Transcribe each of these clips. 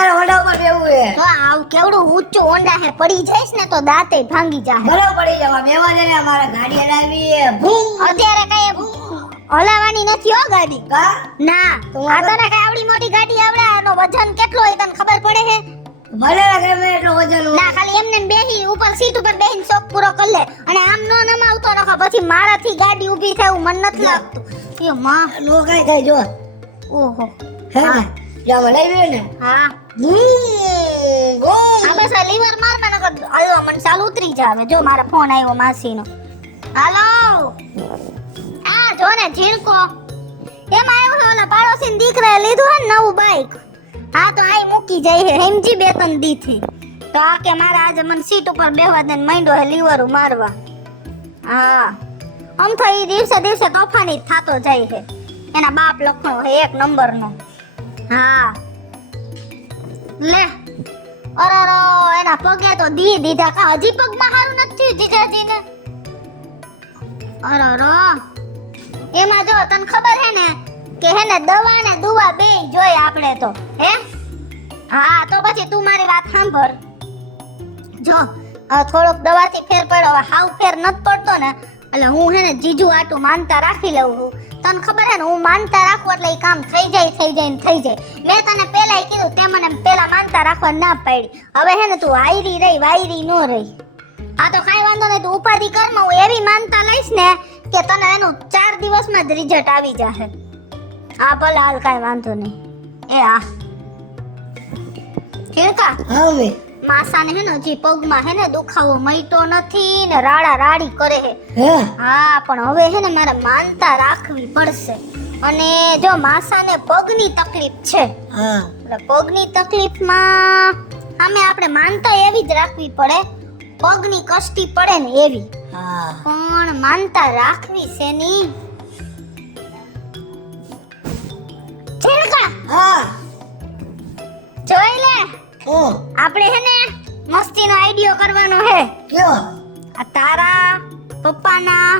મારે ઓંડા પર બેવું હે. તો આવ કેવડું ઊંચું ઓંડા હે, પડી જઈશ ને તો દાંતે ભાંગી જાહે. ભલે પડી જવા બેવા દે ને, મારે ગાડી હલાવી હે. ભૂમ. અત્યારે કઈ હલાવાની નથી હો ગાડી. કા? ના આ તને કઈ આવડી મોટી ગાડી આવડે? આનો વજન કેટલો હોય તને ખબર પડે હે? ભલે ગમે એટલો વજન હોય. ના ખાલી એમને બેહી ઉપર સીટ ઉપર બેહીને શોખ પૂરો કરી લે, અને આમ નો નમાવતો નખો, પછી મારાથી ગાડી ઊભી થાય એવું મન નથી લાગતું. એ માં નો કાઈ થાય જો. ઓહો હે ને? જામ હલાવી ને. હા ભૂમ. ભૂમ. આ બસ લીવર માર મને હાલો મને ચાલુ ઉતરી જાવે. જો મારો ફોન આવ્યો માસીનો. હાલો આ જો ને ઝીણકો એમાં આવ્યો હે, ઓલા પાડોશીને દીકરાએ લીધું હે ને નવું બાઈક. હા તો આઈ મૂકી જાય હે હેમજી બે ત્રણ દીથી. તો આ કે મારા આજે મને સીટ ઉપર બેહવા દે ને માંડ્યો હે લીવર મારવા. હા આમ તો ઈ દિવસે દિવસે તોફાની જ થાતો જાય છે. એના બાપ લખણો હે એક નંબરનો. હા લે અરરો એના પગે તો દી દીધા. કા હજી પગમાં હારું નથી જીજાજીને? અરરો એમાં જો તને ખબર હે ને કે હે ને દવા ને દુવા બે જોઈ આપણે તો હે. હા તો પછી તું મારી વાત સાંભળ. જો થોડોક દવાથી ફેર પડ્યો, હવે હાવ ફેર નથી પડતો ને એટલે હું હે ને જીજુ આટું માનતા રાખી લઉં છું. તને ખબર હે ને હું માનતા રાખું એટલે ઈ કામ થઈ જાય ને થઈ જાય. મેં તને પહેલાય કીધું, તે મને પહેલા માનતા રાખવા ના પાડી. હવે હે ને તું આયરી રહી વાયરી નો રહી. હા તો કાઈ વાંધો નહીં, તું ઉપાધિ કર. હું એવી માનતા લઈશ ને કે તને એનું 4 દિવસમાં જ રિઝલ્ટ આવી જશે. હા ભલે હાલ કાઈ વાંધો નહીં. એ હા ખેડકા હા મે માસાને હે ને હજી પગમાં હે ને દુખાવો મટ્યો નથી ને રાડા રાડી કરે હે. હે હા પણ હવે હે ને મારે માનતા રાખવી પડશે. અને જો માસાને પગની તકલીફ છે, હા એટલે પગની તકલીફમાં સામે આપણે માનતા એવી જ રાખવી પડે, પગની કષ્ટી પડે ને એવી. હા પણ માનતા રાખવી છે ની છેડકા. હા જોઈ લે ઓ આપણે હે ને મસ્તીનો આઈડિયો કરવાનો હે. કયો? આ તારા પપ્પાના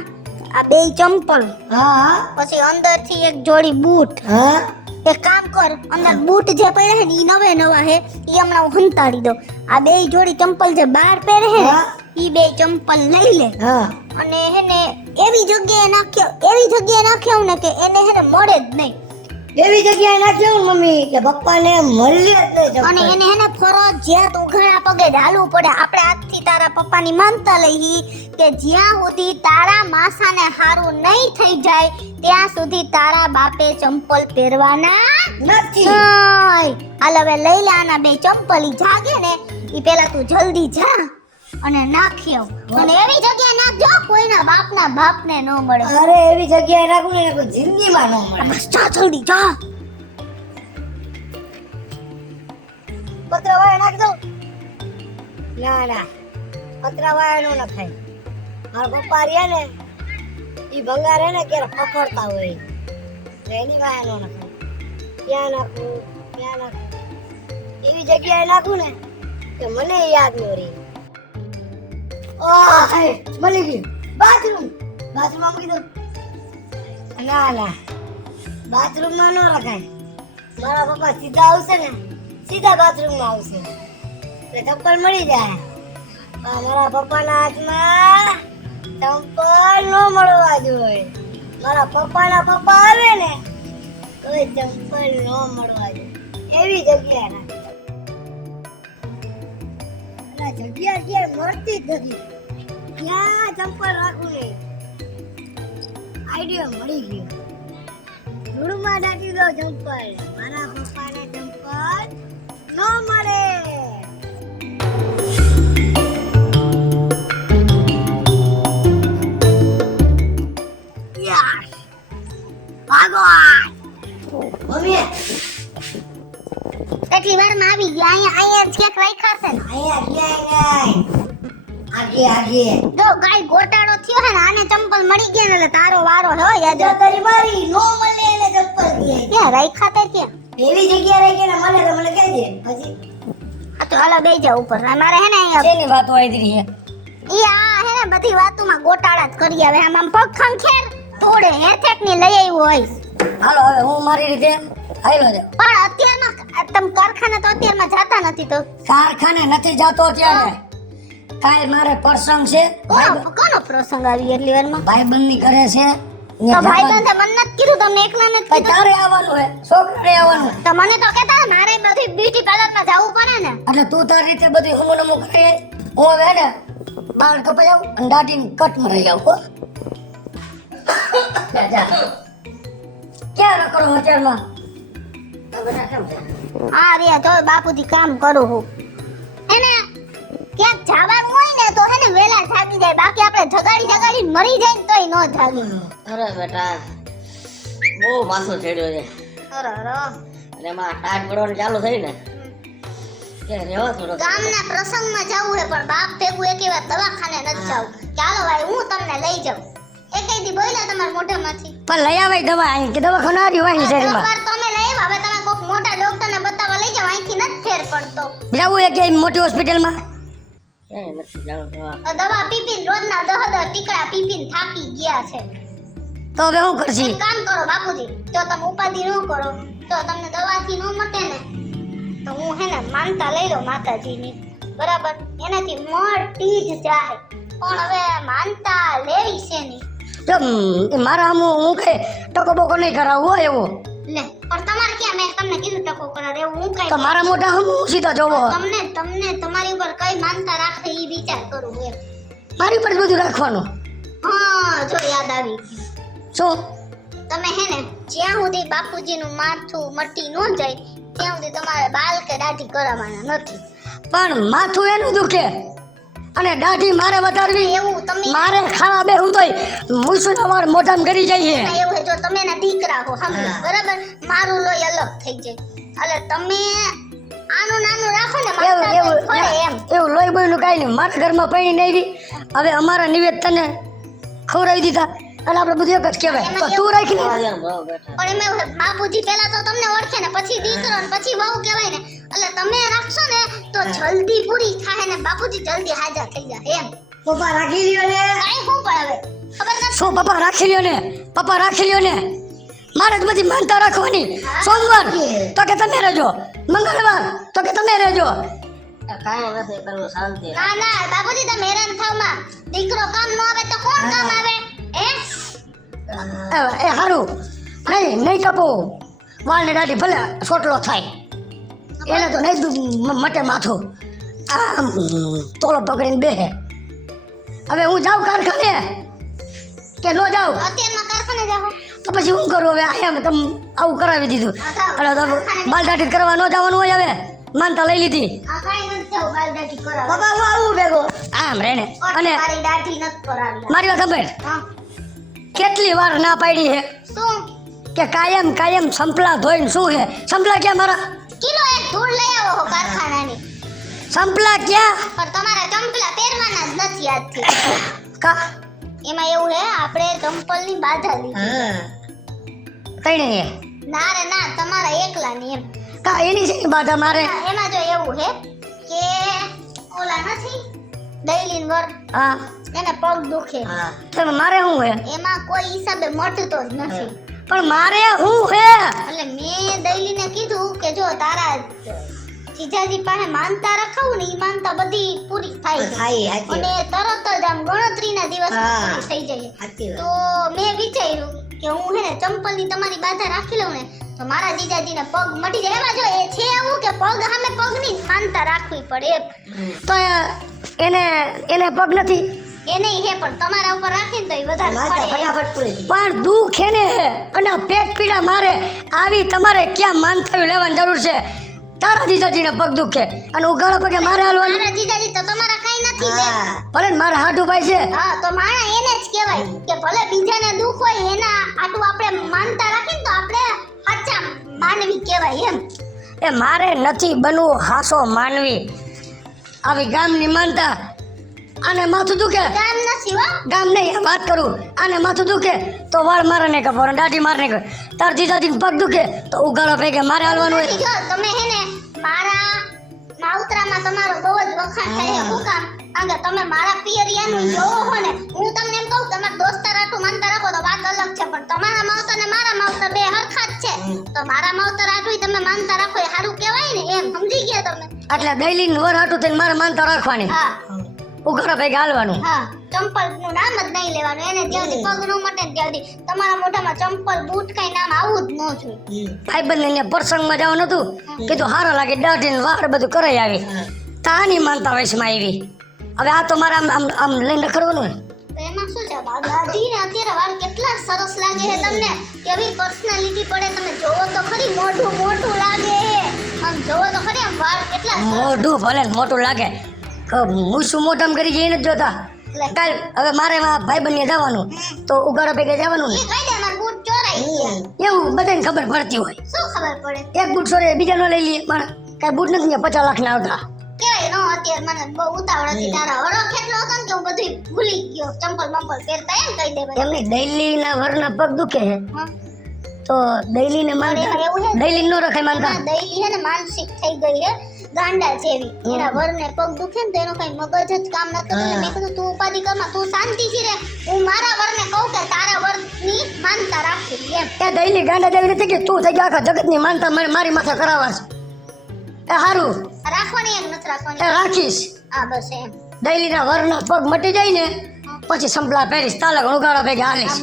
આ બે ચંપલ, હા પછી અંદરથી એક જોડી બૂટ. હા એક કામ કર, અંદર બૂટ જે પડ્યા હે ને ઈ નવા હે, ઈ હમણાં હું હંતાડી દઉં. આ બે જોડી ચંપલ જે બહાર પહેરે હે હા. ઈ બે ચંપલ લઈ લે હા અને હે ને એવી જગ્યાએ નાખ્યો ને કે એને હે ને મળે જ નહીં. એવી જગ્યાએ નાખ્યો ને મમ્મી કે પપ્પાને મળે જ નહીં. અને એને હે ને ફરજિયાત ઉઘાડા પગે જ હાલવું પડે. આપણે આજથી તારા પપ્પાની માનતા લઈ કે જ્યાં સુધી તારા માસાને હારું નહીં થઈ જાય ત્યાં સુધી તારા બાપે ચંપલ પહેરવાના નથી. નહીં. હાલ હવે લઈ લે આના બે ચંપલ. ઈ જાગે ને ઈ પેલા તું જલ્દી જા અને નાખી આવ. અને એવી જગ્યાએ નાખજો કોઈના બાપને ન મળે. અરે એવી જગ્યાએ નાખું ને કોઈ જિંદગીમાં ન મળે. બસ જા જલ્દી જા. પતરા વાયા નાખ દઉં? ના ના પતરા વાયા નો નખાય. મારા પપ્પા રહ્યા ને ઈ ભંગાર હે ને ક્યારે ફફડતા હોય તો એની વાયા નો નખાય. ક્યાં નાખું એવી જગ્યાએ નાખું ને કે મને યાદ ન રહે. ઓહ હે મળી ગયું. બાથરૂમમાં મૂકી દઉં? ના ના બાથરૂમમાં ન રખાય. મારા પપ્પા સીધા આવશે ને સીધા બાથરૂમમાં આવશે એટલે ચપ્પલ મળી જાય. મારા પપ્પાના હાથમાં ચંપલ ન મળવા જોઈએ. મારા પપ્પાના પપ્પા આવે ને તો ચંપલ ન મળવા જોઈએ. એવી જગ્યા ના જગ્યા ક્યાંય મળતી જ નથી. ક્યાં ચંપલ રાખું નહીં. આઈડિયા મળી ગયો. ધૂળમાં નાખી દો ચંપલ. મારા પપ્પાને ચંપલ ન મળે. યસ ભાગો. મમ્મી એટલી વારમાં આવી ગયા. અહીંયા જ ક્યાંક રાખ્યા છે ને. અહીંયા આગે જો ગાય ગોટાળો થયો હે ને આને ચંપલ મળી ગયા ને એટલે તારો વારો હે. યાદ રાખ. તારી મારી નો મળે એને ચપ્પલ દે. ક્યાં રાખ્યા તે ક્યાં? એવી જગ્યા રહી કે મને તો મને કહેજે પછી. આ તો હાલો બેહી જા ઉપર. મારે હે ને અહીંયા શેની વાતો આવી રહી છે? ઈ આ હે ને બધી વાતોમાં ગોટાળા જ કરી આવે. આમ પગ ખંખેર તોડે હેથેક ની લઈ આવ્યો હોય. હાલો હવે હું મારી રીતે હાલો રે. પણ અત્યારમાં આ તમે કારખાને તો અત્યારમાં જાતા નથી તો કારખાને નથી જાતો અત્યારે. કાલ મારે પ્રસંગ છે. કોનો પ્રસંગ આવી એટલી વારમાં? ભાઈબંધની કરે છે. તો ભાઈબંધે મને નથી કીધું, તમને એકલાને જ ભાઈ કીધું. તારે આવવાનું હે, છોકરાને આવવાનું. તો મને તો કહેતા મારે બધી બ્યુટી પાર્લરમાં જવું પડે ને. એટલે તું તારી રીતે બધી હમુનમું કરી હું હવે ને બાલ કપાઈ આવું અને દાઢીને કટ મરાઈ આવું હો. જા, જા. ક્યાં રખડો હોટેલમાં? આ બધા કેમ છે? આ રહ્યા જો બાપુજી કામ કરું હું. એને ક્યાંક જવાનું હોય ને તો હેને વેલા જાગી જાય, બાકી આપણે જગાડી મરી જાય ને તોય નો જાગી. અરે બેટા બહુ માથું ચડ્યો છે અરે અને એમાં ટાટ પડવાનું ચાલુ થઈ ને કે રેવો થોડો ગામના પ્રસંગમાં જવું હે પણ બાપ ભેગું એકેય વાર દવાખાને નથી જવું. ચાલો ભાઈ હું તમને લઈ જાઉં. એકેય દી બોલ્યા તમારા મોઢામાંથી? પણ લઈ આવાય દવા અહીં કે દવાખાનું આવ્યું હોય ને શરીરમાં. એકવાર તો અમે લઈ આવ્યા, હવે તમે કોઈક મોટા ડોક્ટરને બતાવવા લઈ જાઓ, અહીંથી નથી ફેર પડતો. જવું એક ક્યાંય મોટી હોસ્પિટલમાં. ક્યાંય નથી જાણું દવા દવા પીપીને રોજના 10 ટીકડા પીપીને થાકી ગયા છે. તો હવે શું કરશી? એક કામ કરો બાપુજી, જો તમે ઉપાધિ ન કરો તો તમને દવાથી ન મટે ને તો હું હે ને માનતા લઈ લઉં માતાજીની, બરાબર? એનાથી મટી જ જાય. પણ હવે માનતા લેવી છે નહીં. જો મારા હું કઈ ટકો બોકો નહીં કરાવું હોય એવો. લે પણ તમારે ક્યાં, મેં તમને કીધું ટકો કરાવે એવું હું કઈ તો મારા મોઢા હું સીધા જોવો. તમને તમારી ઉપર કઈ માનતા રાખે એ વિચાર કરું એમ. મારી ઉપર જ બધું રાખવાનું. હા જો યાદ આવી ગયું. શું? તમે હે ને જ્યાં સુધી બાપુજીનું માથું મટી ન જાય ત્યાં સુધી તમારે બાલ કે દાઢી કરાવવાના નથી. પણ માથું એનું દુખે અને દાઢી મારે વધારવી. એવું તમે મારે ખાવા બેહું તોય મૂસુના વાર મોઢામાં કરી જાય છે. એવું હે, જો તમે એના દીકરા હો સમજો, બરાબર? મારું લોહી અલગ થઈ જાય એટલે તમે આનું નાનું રાખો ને માતા એવું ફળે એમ. એવું લોહી બોયનું કાંઈ નહીં. મારા ઘરમાં પૈણી નહીં આવી. હવે અમારા નિવેદ તને ખવડાવી દીધા અને આપણે બધું એક જ કહેવાય. તો તું રાખી ને. બહુ બેઠા પણ એમાં એવું હે, બાપુજી પહેલા તો તમને ઓળખે ને પછી દીકરો ને પછી વહુ કહેવાય ને, એટલે તમે રાખશો ને તો જલ્દી પૂરી થાય ને બાપુજી જલ્દી હાજર થઈ જાય એમ. પપ્પા રાખી લ્યો ને. કાંઈ શું પણ હવે ખબર નથી. શું પપ્પા રાખી લ્યો ને? પપ્પા રાખી લ્યો ને. મારે જ બધી માનતા રાખવાની. સોમવાર તો કે તમે રહેજો, મંગળવાર તો કે તમે રહેજો. કાંઈ નથી કરવું, શાંતિ ના ના બાપુજી તમે હેરાન થાવ માં. દીકરો કામ ન આવે તો કોણ કામ આવે હે? એ હારું નહીં કપો. વાળને દાઢી ભલે સોટલો થાય એને તો નહીં મટે માથું. આમ તોલો પકડીને બેહે. હવે હું જાઉં કારખાને કે ન જાઉં? અત્યારમાં કારખાને જાઓ. તો પછી હું કરું હવે? આયા તમે આવું કરાવી દીધું. એટલે તો બાલ દાઢી કરવા ન જવાનું હોય. હવે માનતા લઈ લીધી. આ કાંઈ નથી જાવ બાલ દાઢી કરાવવા. બાબા હું આવું ભેગો આમ રેને. અને મારી દાઢી નથી કરાવી. મારી વાત સાંભળ. હા કેટલી વાર ના પાડી છે શું? કે કાયમ સંપલા ધોઈને શું છે? સંપલા ક્યાં મારા? કિલો એક ધૂળ લઈ આવો હો કારખાનાની. સંપલા ક્યાં? પણ તમારા ચંપલા પહેરવાના જ નથી આજથી. કા એમાં એવું હે આપણે ચંપલની બાધા લીધી. કઈ નહીં ના રે ના તમારા એકલાની એમ. કા એની છે બાધા મારે? એમાં જો એવું હે કે ઓલા નથી દૈલીન વર હા એને પગ દુખે, હા તો મારે શું હે? એમાં કોઈ હિસાબે મટતો જ નથી. પણ મારે શું હે? એટલે મેં દૈલીને કીધું કે જો તારા જીજાજી પાસે માનતા રખાવું ને ઈ માનતા બધી પૂરી થાય છે. અને તરત જ આમ ગણતરીના દિવસમાં પૂરી થઈ જાય. તો મેં વિચાર્યું કે હું હે ને ચંપલની તમારી બાધા રાખી લઉં ને તો મારા જીજાજીને પગ મટી જાય. એમાં જો એ છે એવું કે પગ સામે પગની જ માનતા રાખવી પડે એમ. તો એને પગ નથી. એ નહીં હે પણ તમારા ઉપર રાખીને તો એ વધારે ફળે. પણ દુઃખ એને અને પેટ પીડા મારે આવી તમારે ક્યાં માનતા લેવાની જરૂર છે? તારા જીજાજીને પગ દુખે અને ઉગાડા પગે મારે હાલવાનું? મારા જીજાજી તો તમારા કાંઈ નથી બેન. ભલે ને મારા હાડું ભાઈ છે. હા તો માણા એને જ કહેવાય કે ભલે બીજાને દુઃખ હોય એના આટલું આપણે માનતા રાખીને તો આપણે સાચા માનવી કહેવાય એમ. એ મારે નથી બનવું હાસો માનવી. આવી ગામની માનતા આને માથું દુખે. ગામ નથી હો. ગામ નહીં વાત કરું. આને માથું દુખે તો વાળ મારે નહીં કપો, દાઢી મારે નહીં. તાર જીજાજીને પગ દુખે તો ઉગાડો પૈકે મારે હાલવાનું હોય. જો તમે હે ને મારા માવતરામાં તમારો બહુ જ વખાણ થાય છે. શું કામ? કારણ કે તમે મારા પિયરિયાનું જોવો હો ને, હું તમને એમ કહું તમારા દોસ્તાર આટલું માનતા રાખો તો વાત અલગ છે, પણ તમારા માવતર ને મારા માવતર બે હરખા જ છે. તો મારા માવતર આટલું તમે માનતા રાખો એ સારું કહેવાય ને, એમ સમજી ગયા તમે? એટલે દૈલી વર હાટું થઈને મારે માનતા રાખવાની, હા ઉઘાડા ભેગા હાલવાનું. હા, ચંપલ નું નામ જ નહીં લેવાનું, એને જ્યાં સુધી પગ ન મટે ને ત્યાં સુધી તમારા મોઢામાં ચંપલ બૂટ કઈ નામ આવું જ ન જોઈએ. ભાઈબંધ ને પ્રસંગમાં જવાનું હતું, કીધું હારા લાગે દાઢી ને વાળ બધું કરાઈ આવી, તાની માનતા વયસમાં આવી. હવે આ તો મારે આમ આમ આમ લઈને રખડવાનું ને. તો એમાં શું છે, દાદી ને અત્યારે વાળ કેટલા સરસ લાગે છે તમને, કેવી પર્સનાલિટી પડે, તમે જોવો તો ખરી, મોઢું મોટું લાગે છે, આમ જોવો તો ખરી, આમ વાળ કેટલા સરસ. મોઢું ભલે ને મોટું લાગે, મૂછું મોઢામ કરી જઈને જ જોતા. કાલ હવે મારે ભાઈબંધ ને જવાનું તો ઉઘાડા ભેગા જવાનું ને, એ કઈ દે મારા બૂટ ચોરાઈ ગયા. એવું બધાને ખબર પડતી હોય. શું ખબર પડે? એક બૂટ સોરે બીજા નો લઈ લઈએ, પણ કઈ બૂટ નથી 50 લાખ ના આવતા. કેવાય નો અત્યારે મને બહુ ઉતાવળ હતી, તારા હરખ એટલો હતો ને કે હું બધું ભૂલી ગયો, ચંપલ બંપલ પહેરતા એમ કહી દે બધા. એમની દૈલી ના વરના પગ દુખે છે, હા. તો દૈલી ને માનતા, એવું છે? દૈલી નો રખાય માનતા. એમાં દૈલી હે ને માનસિક થઈ ગઈ હે, ગાંડા જેવી. એના વરને પગ દુખે ને તો એનો કઈ મગજ જ કામ ન કરે. મેં કીધું તું ઉપાધિ કરમાં, તું શાંતિથી રહે, હું મારા વરને કહું કે તારા વરની માનતા રાખી એમ. એ દૈલી ગાંડા જેવી નથી કે તું થઈ ગયા આખા જગત ની માનતા મારી માથે કરાવવા છે. એ હારું રાખવાની એક નથી એ રાખવાની. રાખીશ. આ બસ એમ. દૈલી ના વરના પગ મટી જાય ને પછી સંભળા પહેરીશ, તાલક ઉગાડા ભેગા હાલીશ.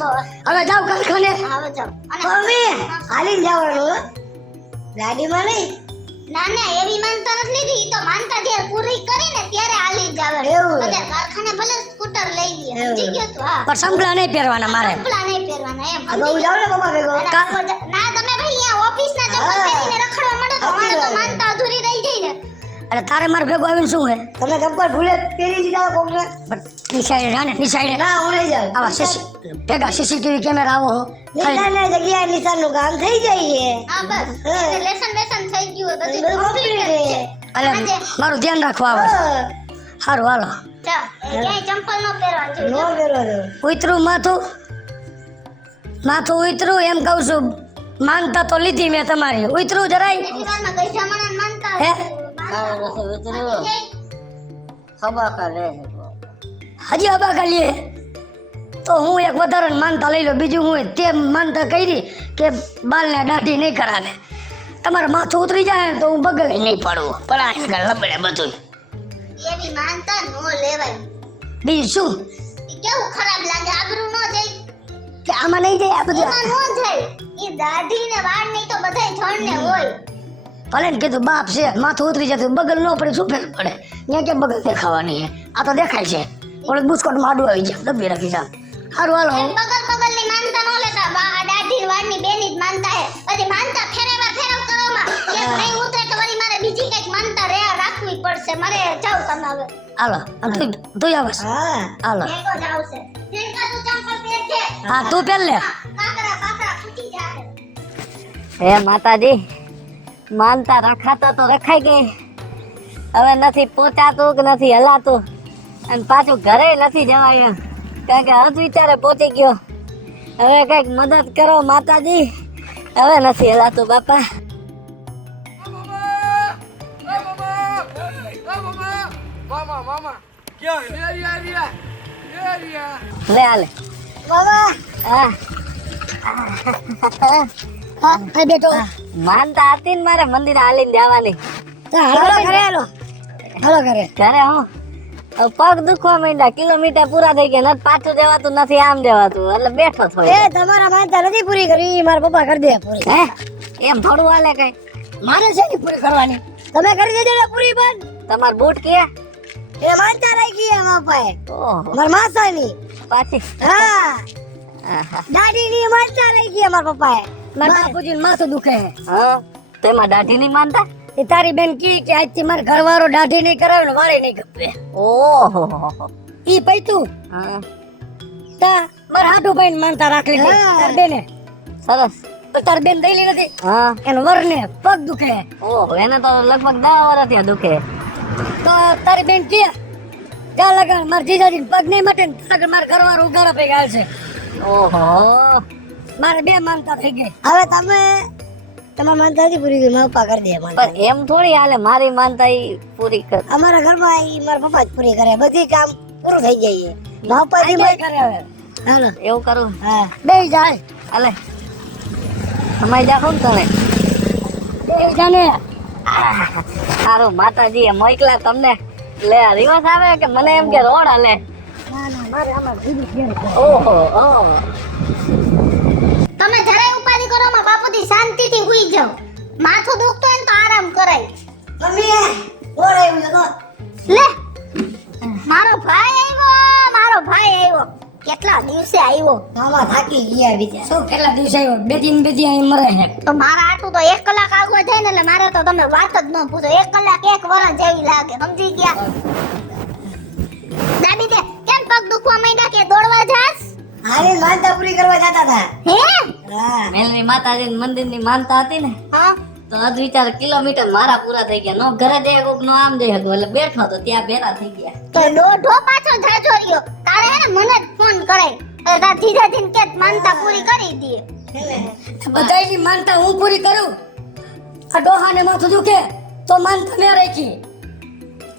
હવે જાવ કારખાને. હવે જાઓ. અને મમ્મી હાલીને જવાનું, ગાડીમાં નહીં. ના ના એવી માનતા નથી લીધી, ઈ તો માનતા જ્યારે પૂરી કરીને ત્યારે હાલી જ આવે. એવું? બધા કારખાને ભલે સ્કૂટર લઈ લે, સમજી ગયો તું? હા, પણ સંભળા નહીં પહેરવાના મારે. ચંપલા નહીં પહેરવાના એમ. હવે હું જાઉં ને પપ્પા ભેગો. ના તમે ભાઈ અહીંયા ઓફિસના ચંપલ પહેરીને રખડવા માંડો તો મારે તો માનતા અધૂરી રહી જાય ને. અરે તારે મારે ભેગો આવીને શું હે? તમે ચપ્પલ ભૂલે પહેરી દીધા કોકને. નિશાળે જાને, નિશાળે. ના હું નહીં જાઉં. આવા ભેગા સીસીટીવી કેમેરા આવો. નિશાળની જગ્યાએ નિશાળનું કામ થઈ જાય. હા બસ, એટલે લેસન બેસન થઈ ગયું હોય, બધું complete જ છે. અરે મારું ધ્યાન રાખવા આવે. સારું હાલો. ચાલ, ક્યાંય ચંપલ ન પહેરવાનું જોઈએ. ઉતરું માથું, માથું ઉતરું એમ કહું છું. માનતા તો લીધી મેં તમારી, ઉતરું જરાય. એટલી વારમાં ગઈઢામણાને માનતા હે? ખબર કરે હજી હબા ખાલી તો હું એક વધારે માનતા લઈ લો. બીજું હું તે માનતા કરી કે બાલને દાઢી નહીં કરાવે. તમારે માથું ઉતરી જાય ને તો હું બગલે નહીં પડવું, પણ આ એને લબડે બધું. એવી માનતા ન લેવાય. બીજું શું ઈ કેવું ખરાબ લાગે, આબરૂ ન જાય. કે આમાં નહીં જાય આ બધું? એમાં ન જાય. ઈ દાઢી ને વાળ નહીં તો બધાય જણને હોય. ભલે ને કીધું બાપ છે, માથું ઉતરી જતું, બગલ ન પડે શું ફેર પડે? ત્યાં કેમ બગલ દેખાવાની છે? આ તો દેખાય છે. ઓલે બુસ્કોટ માં આડું આવી જાય, દબી રાખી જા. સારું હાલો. બગલ ની માનતા ન લેતા, દાઢી વાળ ની બેની જ માનતા હે. પછી માનતા ફેરવ કરવામાં કે નહીં ઉતરે તો વળી મારે બીજી કઈક માનતા રાખવી પડશે. મારે જાવ તમે હવે. હાલો તું આવસ. હાલો ભેગો જ આવશે. ભેગા તું ચંપલ પહેરજે. હા તું પહેર લે. કાકરા ફૂટી જાય. હે માતાજી, માનતા રખાતા તો રખાઈ ગઈ, હવે નથી પહોંચાતું કે નથી હલાતું, અને પાછું ઘરે નથી જવાય, કારણ કે હદ વિચારે પહોંચી ગયો. હવે કઈક મદદ કરો માતાજી, હવે નથી હલાતું બાપા. લે હાલે. હા હા બેટો માનતા હતી ને મારે મંદિરે હાલીને જવાની. હાલો ઘરે, હાલો હાલો ઘરે. ઘરે હું પગ દુખવા માંડ્યા, કિલોમીટર પૂરા થઈ ગયા, નથી પાછું જવાતું નથી આમ જવાતું, એટલે બેઠો થોડો. એ તમારા માનતા નથી પૂરી કરી, મારા પપ્પા કરી દે પૂરી. હે એમ થોડું હાલે કઈ? મારે છે ની પૂરી કરવાની, તમે કરી દેજો ને પૂરી. પણ તમાર બૂટ કે એ માનતા રાખી એમાં પાએ ઓહો મારા માસાની. પાછી હા આહા. દાઢી ની માનતા રાખી અમારા પપ્પાએ. મારા બાપુજી માથું દુખે. હા તેમાં દાઢી નહીં માનતા? એ તારી બેન કી કે આજથી મારા ઘરવાળો દાઢી નહીં કરાવે ને વાળે નહીં કપે. ઓહો ઈ પૈતું હા તા મારા હાટુ ભાઈ માનતા રાખી તાર બેને. સરસ. તો તાર બેન દઈલી નથી, હા એનો વરને પગ દુખે. ઓહો એને તો લગભગ 10 વર્ષ થયા દુખે. તો તારી બેન કે જા લગન મારા જીજાજી પગ નહીં મટે ને તાર મારા ઘરવાળો ઉગાડા ભેગા છે. ઓહો મારે બે માનતા થઈ ગઈ. હવે તમે તમારી માનતા નથી પૂરી કરી, મારા પપ્પા કરી દે માનતા. પણ એમ થોડી હાલે, મારી માનતા ઈ પૂરી કર. અમારા ઘરમાં ઈ મારા પપ્પા જ પૂરી કરે, બધી કામ પૂરું થઈ જાય. મારા પપ્પા જે મને કરે હવે. હાલો એવું કરું. હા બે જાય હાલે સમય જાખો ને તમે. બે જાને. સારું, માતાજીએ મોકલા તમને. લે દિવસ આવે કે મને એમ કે રોડ હાલે. ના ના મારે આમાં બીજું ઘેર છે. ઓહો ઓહો. તમે જરાય ઉપાધિ કરો માં બાપુજી, શાંતિથી હુઈ જાઓ. માથું દુખતું હોય ને તો આરામ કરાય. મમ્મી ઓર આવ્યું છે તો. લે મારો ભાઈ આવ્યો. કેટલા દિવસે આવ્યો? મામા થાકી ગયા બિચારા. શું કેટલા દિવસ આવ્યો? બે દિન અહીં મરે છે. તો મારા આટલું તો 1 કલાક આગળ જાય ને એટલે મારે તો તમે વાત જ ન પૂછો. 1 કલાક 1 વર્ષ જેવી લાગે, સમજી ગયા? દાદી દે કેમ પગ દુખવા માંડ્યા કે દોડવા જાસ? હારે માનતા પૂરી કરવા જતા હતા. હે હા મેલની માતાજી મંદિરની માનતા હતી ને, હા તો અધ વિચાર કિલોમીટર મારા પૂરા થઈ ગયા. નો ઘરે દે કોક નો આમ દે હતો એટલે બેઠો તો ત્યાં ભેરા થઈ ગયા. તો દોઢો પાછો જાજો રહ્યો. તારે હે ને મને જ ફોન કરાય. તાર જીજાજીને કે માનતા પૂરી કરી દે. બધાયની માનતા હું પૂરી કરું. આ ડોહાને માથું દુખે તો માનતા મેં રાખી.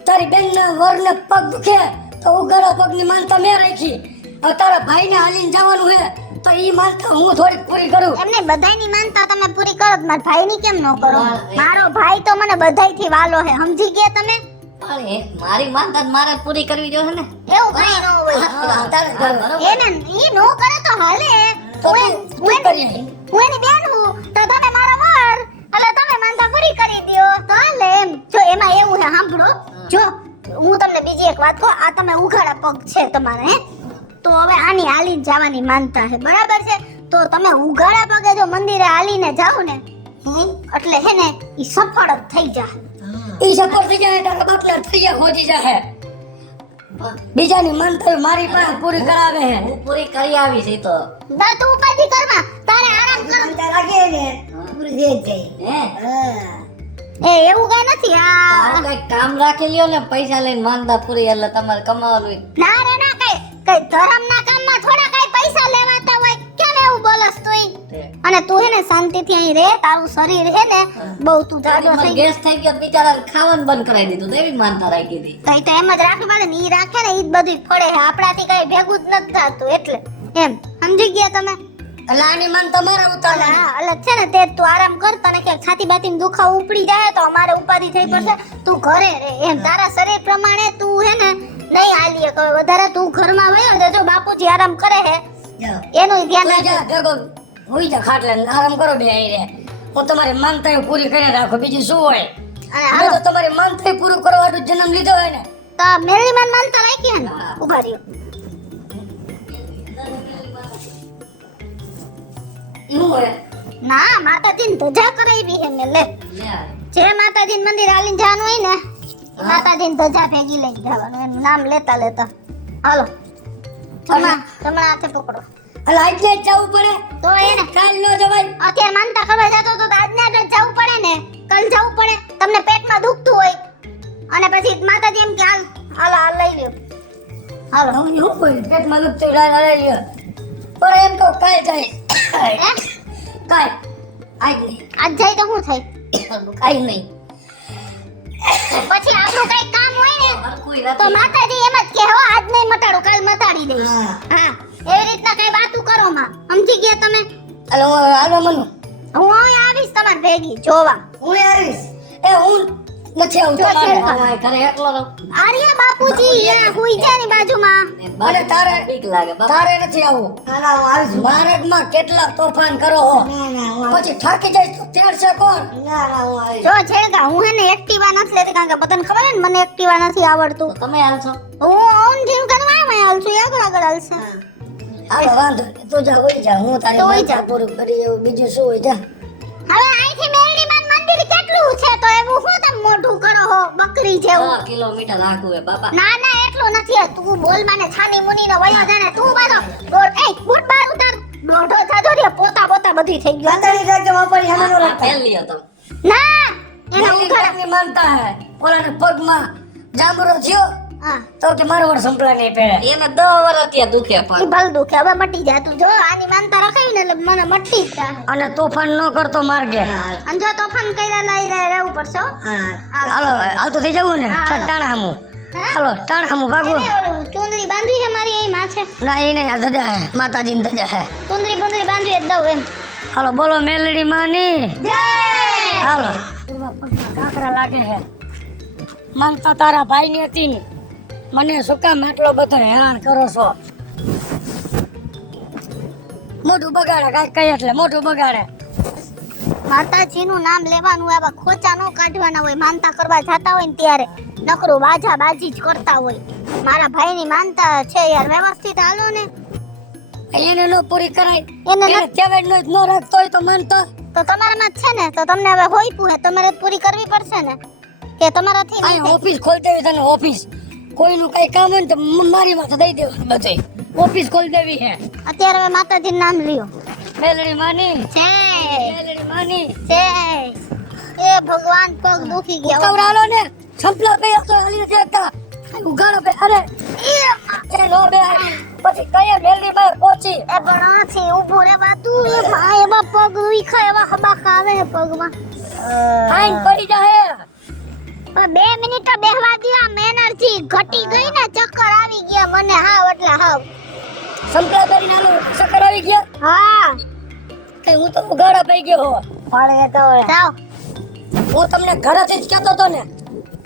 તારી બેનના વરને પગ દુખે તો ઉગાડા પગની માનતા મેં રાખી. હવે તારા ભાઈને હાલીને જવાનું હે તો ઈ માનતા હું થોડીક પૂરી કરું. એમને બધાયની માનતા તમે પૂરી કરો, મારા ભાઈની કેમ ન કરો? મારો ભાઈ તો મને બધાયથી વાલો હે, સમજી ગયા તમે? અરે મારી માનતા જ મારે જ પૂરી કરવી જોઈએ ને. એવું કઈ ન હોય. હા, તારે જ કરવું. એને ઈ નો કરે તો હાલે. તો હું તું કરીએ. એની બેન હું તો તમે મારો વર, એટલે તમે માનતા પૂરી કરી દ્યો તો હાલે એમ. જો એમાં એવું હે, સાંભળો. જો હું તમને બીજી એક વાત કહું, આ તમે ઉઘાડા પગ છે તમારે, હે તો હવે આની હાલીને જવાની માનતા છે, બરાબર છે? તો તમે ઉઘાડા પગે જો મંદિરે હાલીને જાઓ ને એટલે હે ને ઈ સફળ જ થઈ જાય. ઈ સફળ થઈ જાય તારા બાપના થઈએ ખોજી જાય. બીજાની માનતા મારી પાસે પૂરી કરાવે હે. હું પૂરી કરી આવી છે તો. બા તું ઉપાધિ કરમાં, તારે આરામ કર. માનતા રાખે ને પૂરી થઈ જાય. હે એ એવું કઈ નથી. આ કઈ કામ રાખી લ્યો ને, પૈસા લઈને માનતા પૂરી એટલે તમારે કમાવાનું. ના રે ના, કઈ ધર્મના કામમાં થોડા કઈ પૈસા લેવાતા હોય. કેમ એવું બોલસ તું? અને તું હે ને શાંતિથી અહીં રહે. તારું શરીર હે ને બહુ તું જાજો થઈ ગયો. ગેસ થઈ ગયો, બિચારાને ખાવાનું બંધ કરાવી દીધું, તો એવી માનતા રાખી હતી. કઈ તો એમ જ રાખવી પડે ને. ઈ રાખે ને ઈ જ બધું ફળે છે. આપણાથી કઈ ભેગું જ નથી થતું એટલે એમ. સમજી ગયા તમે? એટલે આની માનતા મારા ઉતારવાની. હા અલગ છે ને. તે તું આરામ કર. તને કે છાતી બાતીમાં દુખાવો ઉપડી જાય તો અમારે ઉપાધિ થઈ પડશે. તું ઘરે રે એમ. તારા શરીર પ્રમાણે તું હે ને નહીં હાલીએ કે વધારે. તું ઘરમાં વયો જજો, બાપુજી આરામ કરે હે એનું ધ્યાન તું રાખજો. જા ભેગો હોઈ જા ખાટલે ને આરામ કરો બે અહીં રે. હું તમારી માનતા પૂરી કરીને રાખો, બીજું શું હોય? અને મેં હાલો તો તમારી માનતા પૂરું કરવાનું જન્મ લીધો હોય ને. તો મેરી માન માનતા રાખી હે ને. ઉભા રહ્યો. શું હોય? ના માતાજીને ધજા કરાવી હે ને. લે જે માતાજીને મંદિર હાલીને જવાનું હોય ને માતાજીને ધજા ભેગી લઈ જવાનું, એનું નામ લેતા લેતા. હાલો તમારા હાથે પકડો. એટલે આજને જ જવું પડે તો એને કાલ નો જવાય. અત્યારે માનતા કરવા જતો તો આજના જ જવું પડે ને. કાલ જવું પડે. તમને પેટમાં દુખતું હોય અને પછી માતાજી એમ કે હાલ હાલ હાલ લઈ લ્યો. હાલો હવે શું કોઈ પેટમાં દુખતું હોય લઈ લ્યો. પણ એમ તો કાલ જાય. હે? કાલ આજ નહીં. આજ જાય તો શું થાય? કાઈ નહીં. પછી આપણું કઈ કામ હોય ને હરખુંય તો નથી. માતાજી એમ જ કે હો આજ નહીં મટાડું, કાલ મટાડી દઈશ. હા. હા એવી રીતના કઈ વાતું કરો માં. સમજી ગયા તમે? એટલે હું હાલવા મનું. હું અહીં આવીશ તમારી ભેગી જોવા. હું આવીશ. એ હું નથી આવતો. જો છે. અમારે ઘરે એકલો રહું. આર્યા બાપુજી એ હુઈ જાય ની બાજુમાં. અને તારે બીક લાગે બાપા. તારે નથી આવું. ના ના હું આવીશ. ભારતમાં કેટલા તોફાન કરો હો. ના ના હું પછી થાકી જાય તો તેડશે કોણ? ના ના હું આવીશ. જો છેડકા હું હે ને એક્ટિવા નથી લેતી કારણ કે બધાને ખબર હે ને મને એક્ટિવા નથી આવડતું. તો તમે હાલશો? હું ઓન જીમ કરવા આમાં હાલશું, આગળ આગળ હાલશે. હાલો વાંધો નહીં. તું જા હોઈ જા. હું તારી તો હોઈ માનતા જા. પૂરું કરી એવું બીજું શું હોય જા. હવે અહીંથી મેરડીમાન મંદિર કેટલું છે તો એવું શું તમે મોઢું કરો હો બકરી જેવું? 6 કિલોમીટર રાખવું હે બાપા. ના ના એટલું નથી. તું બોલ માને છાની મુની ને વયો જાય ને તું બારો એ બૂટ બાર ઉતાર. દોઢો થાજો રે પોતા પોતા બધી થઈ ગયું. વાંધો નહીં રાખજો બાપાની સામે નો આ રાખતા. પહેલી હતો. ના એના પેલી ઉઘાડા જાતની માનતા હે. ઓલાને પગમાં જામરો થયો હા તો કે મારો વર સંપલા નહીં પહેરે. એને 10 વર્ષ ત્યાં દુખે ઈ પણ ભલ દુખે હવે મટી જાય તું જો આની માનતા રખાવી ને એટલે મને મટી જ જાય અને તોફાન ન કરતો માર્ગે. અને જો તોફાન કર્યા લઈ રહેવું પડશે હો. હાલો હાલ તો થઈ જવું ને ટાણા હામું. હાલો ટાણા હામું ભાગવું. એને ઓલું ચુંદડી બાંધવી છે મારી એ માથે ના એ નહીં આ ધજા હે માતાજીની ધજા હે. ચુંદડી બંદડી બાંધવી જ દઉં એમ હાલો બોલો મેલડી માની. જય હાલો કાકરા લાગે હે માંગતા તારા ભાઈ ની હતી ને મને શું કામ આટલો બધો હેરાન કરો છો. મોઢું બગાડે કાંઈક કઈ એટલે મોઢું બગાડે. માતાજીનું નામ લેવાનું આવા ખોચા ન કાઢવાના હોય માનતા કરવા જતા હોય ને ત્યારે નકરું બાજા બાજી જ કરતા હોય મારા ભાઈની માનતા છે યાર વ્યવસ્થિત હાલો ને એને નો પૂરી કરાય. એને એને તેવડ નો રાખતો હોય તો માનતો. તો તમારામાં જ છે ને તો તમને હવે હોય પૂહે તમારે જ પૂરી કરવી પડશે ને કે તમારાથી નહીં અહીં થાય? ઓફિસ ખોલી દેવી તને ઓફિસ. કોઈનું કઈ કામ હોય ને તો મારી માથે દઈ દેવું બધું. ઓફિસ ખોલી દેવી હે. અત્યારે હવે માતાજીનું નામ લ્યો મેલડી માની. છે મેલડી માની. છે એ ભગવાન પગ દુખી ગયા કવરાલો ને સંપલા પે તો હાલી નથી શકતા. ઉગાડો પે અરે એ નો બે પછી કયા મેલડી માં પહોંચી. એ બણાથી ઊભું રે બાતું એ ભાઈ એમાં પગ દુખે એવા હબાકા આવે ને પગમાં આઈન પડી જાહે. પણ 2 મિનિટ તો બેહવા દયો આમ એનર્જી ઘટી ગઈ ને ચક્કર આવી ગયા મને હાવ એટલે હાવ સંપલા કરીને આલો ચક્કર આવી ગયા. હા કઈ હું તો ઉગાડા પઈ ગયો હો. પાડે તો જાઓ હું તમને ઘરેથી જ કહેતો તો ને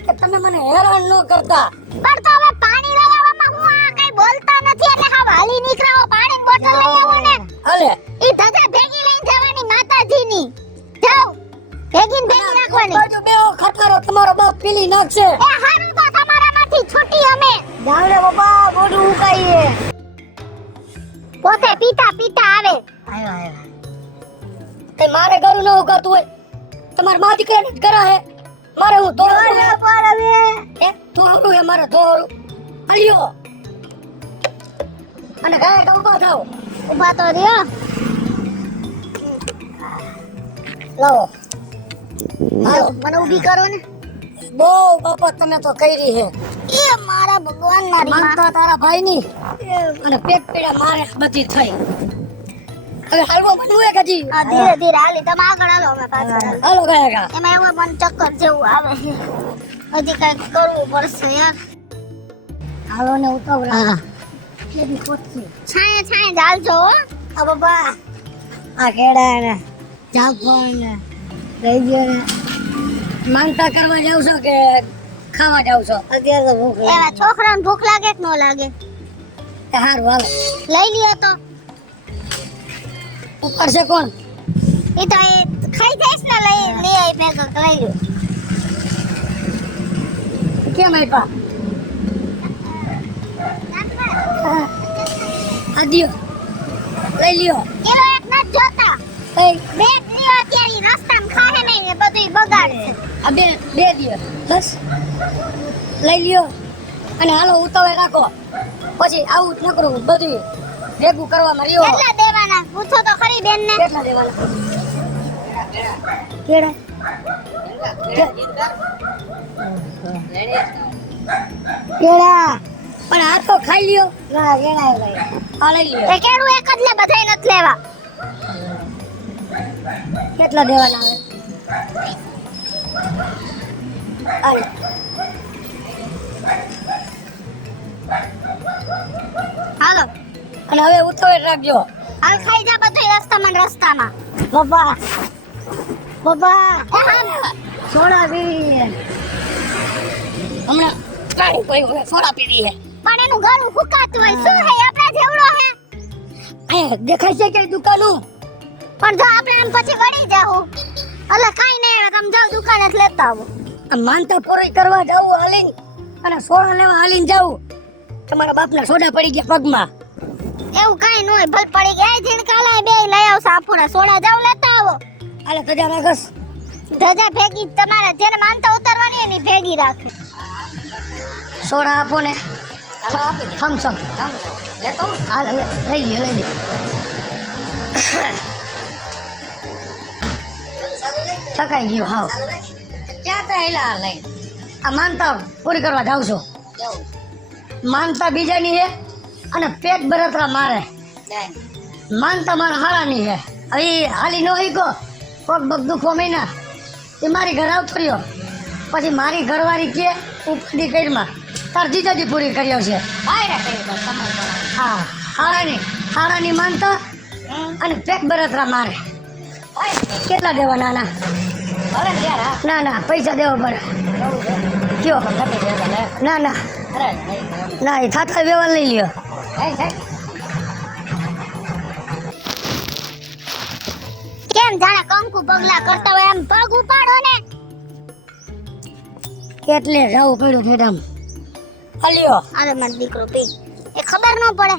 કે તમે મને હેરાન ન કરતા. પણ તો હવે પાણી લઈ આવવામાં હું આ કઈ બોલતા નથી એટલે હાવ હાલી નીકળાવો પાણીની બોટલ લઈ આવો ને હાલે ઈ ધજા ભેગી લઈને જવાની માતાજીની જાઓ ભેગીને ભેગી રાખવાની બાજુ બેહો ખટારો તમારો બાપ પીલી નાખશે. એ હારું તો તમારામાંથી છૂટી અમે જાવ ને બાપા મોઢું ઉકાઈએ. પોતે પીતા પીતા આવે આવ્યો આવ્યો. તે મારે ઘરું ન ઉગાતું હોય તમાર મા દીકરાને જ કરા હે. મારે હું તો એ તોરું હે મારે તોરું આલ્યો અને ગાય ઉભા થાવ. ઊભા તો રહ્યો લાવો હાલો મને ઊભી કરો ને બહુ બાપા તમે તો કરી હે. એ મારા ભગવાન મારી માં માનતા તારા ભાઈની અને પેટ પીડા મારે બધી થઈ. હવે હાલવા બનવું એક હજી. આ ધીરે ધીરે હાલી તમે આગળ હાલો અમે પાછળ હાલો. હાલો ગયા ગા. એમાં એવું મને ચક્કર જેવું આવે છે હજી કઈક કરવું પડશે યાર હાલો ને ઉતાવળા. હા છાંયે છાંયે ચાલજો હો. આ બાપા આ કેળા ને જાફળ ને લઈ ગયો ને માનતા કરવા જાવ છો કે ખાવા જાવ છો? અત્યારે તો ભૂખ લાગી. એવા છોકરાને ભૂખ લાગે કે ન લાગે એ હારું હાલો. લઈ લ્યો તો ઉપાડશે કોણ? એ તો એ ખાઈ જઈશ ને લઈ લઈ આવી ભેગો લઈ લ્યો કેમ આપ્યા? આ દ્યો લઈ લ્યો. કિલો એક નથી જોતા એ બે જ લ્યો અત્યારે ઈ રસ્તામાં ખાહે નહીં ને બધું બગાડશે આ બે દ્યો બસ લઈ લ્યો અને હાલો ઉતાવળ રાખો પછી આવું જ ન કરું બધું ભેગું કરવામાં રહ્યો. કેટલા દેવાના પૂછો તો ખરી બેન ને કેટલા દેવાના? કેડા કેળા પણ આ તો ખાઈ લ્યો. ના કેળા લઈ આ લઈ લ્યો. એ કેળું એક જ લે બધાય નથી લેવા કેટલા દેવાના આવે? હાલો અને હવે ઉતાવળ રાખજો. હાલ ખાઈ જા બધાય રસ્તામાં ને રસ્તામાં બાપા બાપા એ હા સોડા પીવી હમણાં પાણી પીવું સોડા પીવી હે. પણ એનું ગળું ફૂકાતું હોય શું હે આપણા જેવડો હે અહીંયા દેખાય છે કઈ દુકાનું? પણ જો આપણે આમ પછી વળી જાવું એટલે કાઈ નહીં હવે તમે જાઓ દુકાને જ લેતા આવો આ માનતા પૂરી કરવા જાવું હાલીને અને સોડા લેવા હાલીને જાવું. તમારા બાપના સોડા પડી ગયા પગમાં. એવું કાઈ ન હોય ભલ પડી ગયા જીણ કાલા બે લઈ આવશે આપુડા સોડા જાવ લેતા આવો હાલે તજા રાખસ. ધજા ભેગી તમારે જેને માનતા ઉતારવાની હોય ને ઈ ભેગી રાખે સોડા આપો ને. હાલો આપી દે. થમ્સ અપ. લેતો હું. હાલ લઈ લ્યો લઈ લ્યો. થકાઈ ગયો હાવ. ક્યાં તા હેલા લઈ આ માનતા પૂરી કરવા જાવ છો. જાઉં માનતા બીજાની હે અને પેટ બરતરા મારે. માનતા મારા હારાની હે. હવે હાલી નો ઈકો પગ પગ દુખો મહિના એ મારી ઘર આવતો રહ્યો. પછી મારી ઘરવાળી કે ઉપાધિ કરીમાં તાર જીજાજી પૂરી કર્યો છે. હા, હારાની માનતા અને પેટ બરતરા મારે. કેટલા દેવાના? ના ના પૈસા દેવા પડે. કયો? ના ના ના એ થાતા વ્યવહાર લઈ લ્યો. કેમ જાણે કંકુ પગલા કરતા હોય એમ પગ ઉપાડો ને. એટલે જવું પડ્યું મેડમ. હલ્યો અરે મારો દીકરો પી એ ખબર ન પડે.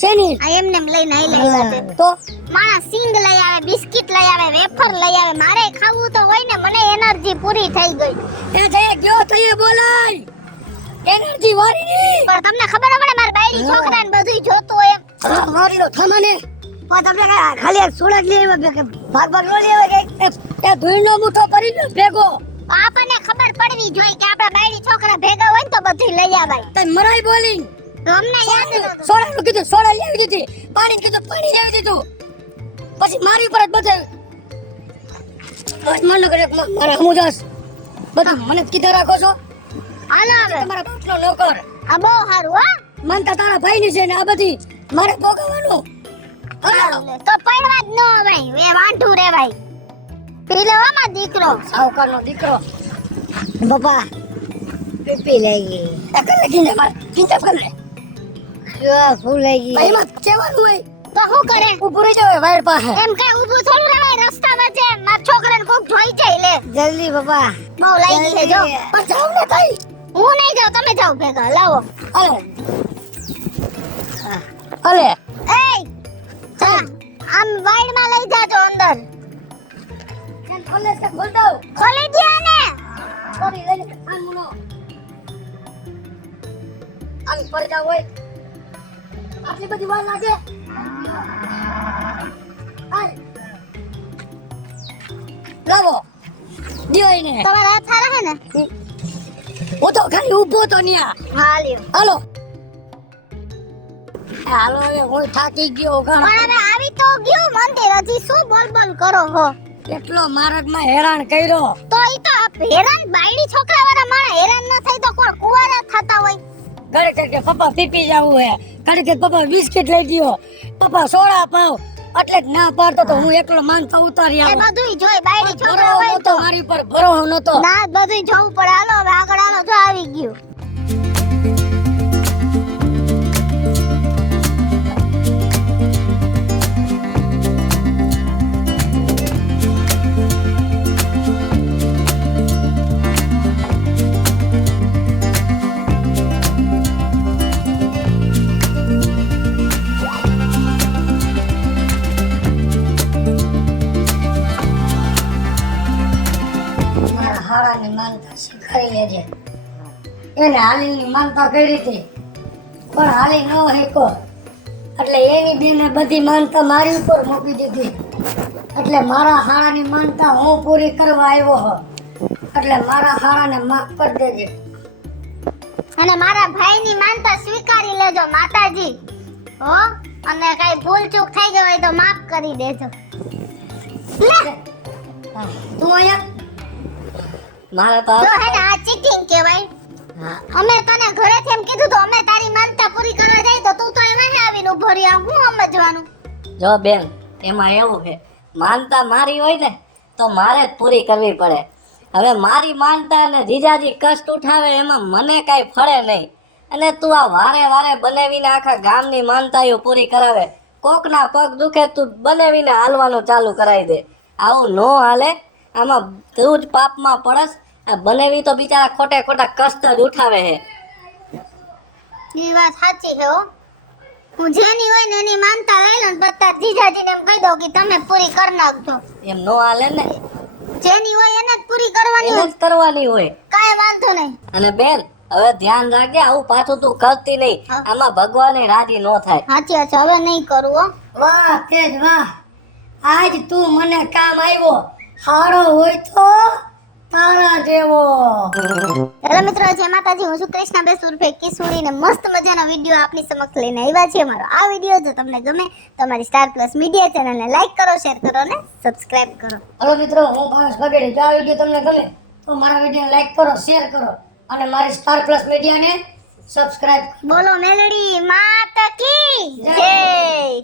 શેની? આ એમને એમ લઈને આઈ લે તો માણસ સિંગ લઈ આવે, બિસ્કિટ લઈ આવે, વેફર લઈ આવે. મારે ખાવું તો હોય ને, મને એનર્જી પૂરી થઈ ગઈ. એ જઈએ ગયો તો એ બોલાય એનર્જી વાળી ની. પણ તમને ખબર પડે મારા બાયડી છોકરાને બધુંય જોતું હોય એમ. મારી નો થમાને પણ તમને ખાલી એક સુરજ લઈ આવે કે ભાગ ભાગ નો લઈ આવે કે એ ધૂળનો મુઠ્ઠો ભરી નો ભેગો. આપણને ખબર પડવી જોઈએ કે આપણા બાયડી છોકરા ભેગા હોય ને તો બધુંય લઈ આવાય. તે મરાઈ બોલી તો અમને યાદ નહોતું. સોડાનું કીધું સોડા લઈ આવી દીધી, પાણી કીધું પાણી લઈ આવી દીધું. પછી મારી ઉપર જ બધે બસ મન કરે મારા હમુજાસ બધું મને જ કીધા રાખો છો. હાલો હવે તમારા બાપનો નોકર આ બહુ સારું હો. માનતા તારા ભાઈની છે ને આ બધી મારે ભોગવવાનું. તો પડવા જ ન હોય એ વાંઢું રેવાય. પી લે હો મારો દીકરો. સાવકારનો દીકરો. બાપા પીપી લઈ ગઈ. એ કરે ગીને મારે ચિંતા કર લે. ફૂલ લઈ ગઈ. ભાઈમાં કેવાનું હોય તો શું કરે? ઊભું રહી જાવ વાયર પાસે. એમ કે ઊભું થોડું રહેવાય રસ્તા વચ્ચે. મારા છોકરાને કોક જોઈ જાય લે. જલ્દી બાપા. બહુ લઈ ગઈ છે જો. પણ જાવ ને તાઈ. હું નહીં જાઉં, તમે જાઓ ભેગા. લાવો. અલે અલે એય જા આમ વાઈડમાં લઈ જાજો અંદર. કેમ ખોલે છે? ખોલ દઉં. ખોલી દે ને. સોરી લઈને આન મુનો. આમ પર જાવ હોય. આટલી બધી વાર લાગે. આય લાવો દિયો એને. તમારા હાથ સારા હે ને? હું તો ખાલી ઊભો તો ન્યા. હા લ્યો. હાલો હાલો હવે હું થાકી ગયો ઘણો. પણ હવે આવી તો ગયું મંદિર, હજી શું બોલ બોલ કરો હો? એટલો માર્ગમાં હેરાન કર્યો. તો ઈ તો હેરાન બાયડી છોકરા વાળા માણા હેરાન ન થાય તો કોણ કુવારા થતા હોય? ઘરે કે પપ્પા પીપી જાવું હે, ઘરે કે પપ્પા બિસ્કિટ લઈ દ્યો, પપ્પા સોડા પાવ. એટલે જ ના પાડતો તો હું એકલો માનતા ઉતારી એ આવું. બધુંય જોઈ બાયડી છોકરા ભરોસો હોય નહોતો તો. મારી પર ભરોસો નહોતો. ના બધુંય જોવું પડે. હાલો હવે આગળ હાલો. જો આવી ગયું. મારા હારાની માનતા શીખવાડી લેજે. એને હાલીની માનતા કરી હતી પણ હાલી ન હેકો એટલે એની બેને બધી માનતા મારી ઉપર મૂકી દીધી. એટલે મારા હારાની માનતા હું પૂરી કરવા આવ્યો હો. એટલે મારા હારાને માફ કરી દેજે. અને મારા ભાઈની માનતા સ્વીકારી લેજો માતાજી હો. અને કઈ ભૂલ ચૂક થઈ ગઈ હોય તો માફ કરી દેજો. લે તું અહીંયા મારે તો જો હે ને આ ચીટિંગ કહેવાય. હા, અમે તને ઘરેથી એમ કીધું તો અમે તારી માનતા પૂરી કરવા જાય તો તું તો એમાં આવીને ઉભો રહ્યા. હું સમજવાનું? જો બેન એમાં એવું છે, માનતા મારી હોય ને તો મારે જ પૂરી કરવી પડે. હવે મારી માનતા અને જીજાજી કષ્ટ ઉઠાવે એમાં મને કાંઈ ફળે નહીં. અને તું આ વારે વારે બનાવીને આખા ગામની માનતાઓ પૂરી કરાવે. કોકના પગ દુખે તું બનાવીને હાલવાનું ચાલુ કરાવી દે. આવું ન હાલે. આમાં તું જ પાપમાં પડસ. આ બનાવી તો બિચારા ખોટે ખોટા કષ્ટ જ ઉઠાવે છે. એ વાત સાચી છે હો. હું જેની હોય ને એની માનતા લઈ લઉં બધા જીજાજીને એમ કહી દઉં કે તમે પૂરી કરી નાખજો. એમ ન હાલે ને. જેની હોય એને જ પૂરી કરવાની એને હોય. જ કરવાની હોય. કાંઈ વાંધો નહીં. અને બેન હવે ધ્યાન રાખજે, આવું પાછું તું કરતી નહીં. હા. આમાં ભગવાને રાજી ન થાય. સાચી વાત છે. હવે નહીં કરું હો. વાહ તેજ વાહ. આજ તું મને કામ આવ્યો. હારો હોય તો તારા જેવો. હેલો મિત્રો, જય માતાજી. હું છું કૃષ્ણાબેન ઉર્ફે કિશોરી ને મસ્ત મજાનો વિડીયો આપની સમક્ષ લઈને આવ્યા છે. મારો આ વિડીયો જો તમને ગમે તો અમારી સ્ટાર પ્લસ મીડિયા ચેનલને લાઈક કરો, શેર કરો અને સબસ્ક્રાઇબ કરો. હલો મિત્રો, હું ભાવેશ બગેડી. જો આ વિડીયો તમને ગમે તો મારા વિડીયોને લાઈક કરો, શેર કરો અને મારી સ્ટાર પ્લસ મીડિયાને સબસ્ક્રાઇબ કરો. બોલો મેલડી માતા કી જય.